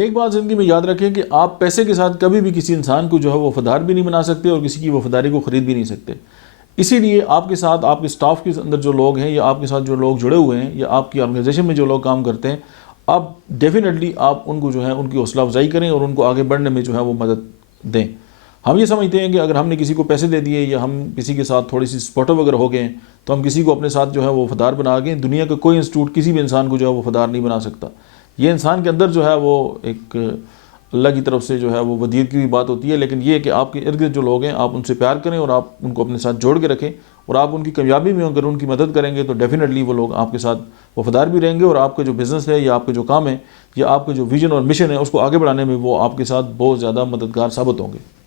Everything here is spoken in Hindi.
एक बात ज़िंदगी में याद रखें कि आप पैसे के साथ कभी भी किसी इंसान को जो है वो वफ़ादार भी नहीं बना सकते और किसी की वफ़ादारी को ख़रीद भी नहीं सकते। इसीलिए आपके साथ, आपके स्टाफ के अंदर जो लोग हैं या आपके साथ जो लोग जुड़े हुए हैं या आपकी ऑर्गेनाइजेशन में जो लोग काम करते हैं, आप डेफिनेटली आप उनको जो है उनकी हौसला अफजाई करें और उनको आगे बढ़ने में जो है वो मदद दें। हम ये समझते हैं कि अगर हमने किसी को पैसे दे दिए या हम किसी के साथ थोड़ी सी सपोर्टिव अगर हो गए तो हम किसी को अपने साथ जो है वो वफ़ादार बना गए। दुनिया का कोई इंस्टीट्यूट किसी भी इंसान को जो है वो वफ़ादार नहीं बना सकता। ये इंसान के अंदर जो है वो एक अल्लाह की तरफ से जो है वो वदीयत की भी बात होती है, लेकिन ये है कि आपके इर्द गिर्द जो लोग हैं आप उनसे प्यार करें और आप उनको अपने साथ जोड़ के रखें और आप उनकी कामयाबी में अगर उनकी मदद करेंगे तो डेफिनेटली वो लोग आपके साथ वफ़ादार भी रहेंगे और आपका जो बिज़नेस है या आपके जो काम है या आपका जो विजन और मिशन है उसको आगे बढ़ाने में वो आपके साथ बहुत ज़्यादा मददगार साबित होंगे।